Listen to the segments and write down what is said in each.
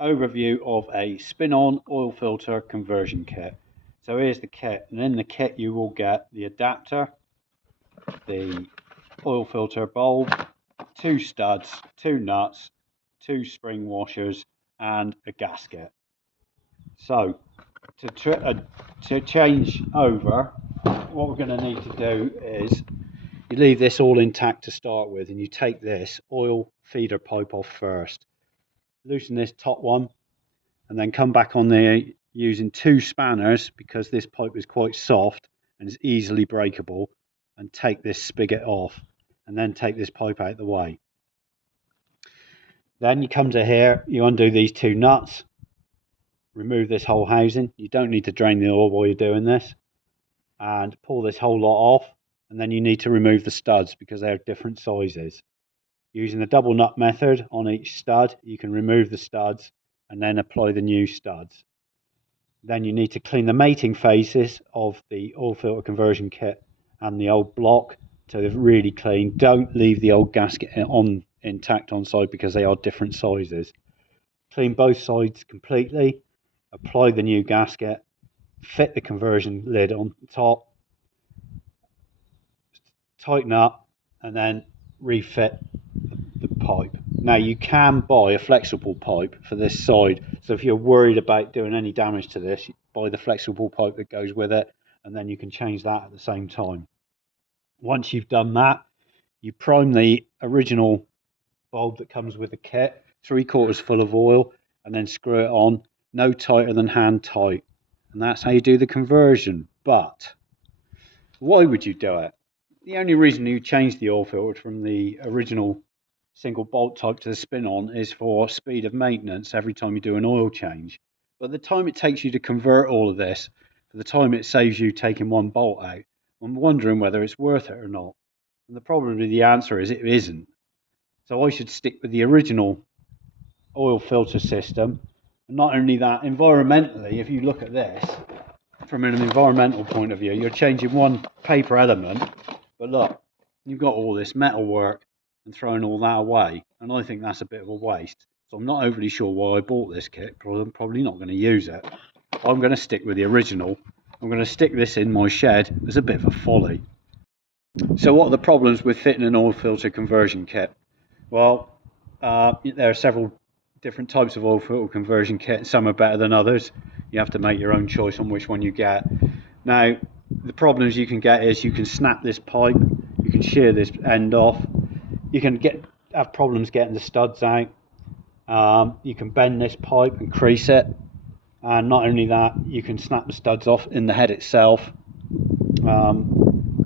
overview of a spin-on oil filter conversion kit. So here's the kit, and in the kit you will get the adapter, the oil filter bulb, 2 studs, 2 nuts, 2 spring washers and a gasket. So to change over, what we're going to need to do is you leave this all intact to start with, and you take this oil feeder pipe off first. Loosen this top one and then come back on there using 2 spanners, because this pipe is quite soft and is easily breakable, and take this spigot off and then take this pipe out of the way. Then you come to here, you undo these 2 nuts, remove this whole housing. You don't need to drain the oil while you're doing this, and pull this whole lot off, and then you need to remove the studs because they're different sizes. Using the double nut method on each stud, you can remove the studs and then apply the new studs. Then you need to clean the mating faces of the oil filter conversion kit and the old block to really clean. Don't leave the old gasket intact on side because they are different sizes. Clean both sides completely, apply the new gasket, fit the conversion lid on top, tighten up, and then refit the pipe. Now you can buy a flexible pipe for this side, so if you're worried about doing any damage to this, you buy the flexible pipe that goes with it, and then you can change that at the same time. Once you've done that, you prime the original bulb that comes with the kit, 3/4 full of oil, and then screw it on, no tighter than hand tight, and that's how you do the conversion. But why would you do it? The only reason you change the oil filter from the original single bolt type to the spin-on is for speed of maintenance every time you do an oil change. But the time it takes you to convert all of this, for the time it saves you taking 1 bolt out, I'm wondering whether it's worth it or not. And probably the answer is it isn't. So I should stick with the original oil filter system. And not only that, environmentally, if you look at this from an environmental point of view, you're changing one paper element, but look, you've got all this metal work and throwing all that away, and I think that's a bit of a waste. So I'm not overly sure why I bought this kit, because I'm probably not going to use it. I'm going to stick with the original. I'm going to stick this in my shed as a bit of a folly. So what are the problems with fitting an oil filter conversion kit? Well, there are several different types of oil filter conversion kit. Some are better than others. You have to make your own choice on which one you get. Now, the problems you can get is you can snap this pipe, you can shear this end off, you can have problems getting the studs out, you can bend this pipe and crease it, and not only that, you can snap the studs off in the head itself,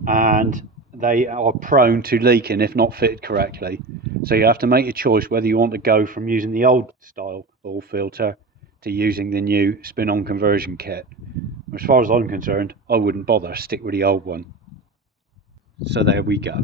and they are prone to leaking if not fitted correctly. So you have to make a choice whether you want to go from using the old style oil filter to using the new spin-on conversion kit. As far as I'm concerned, I wouldn't bother, stick with the old one. So there we go.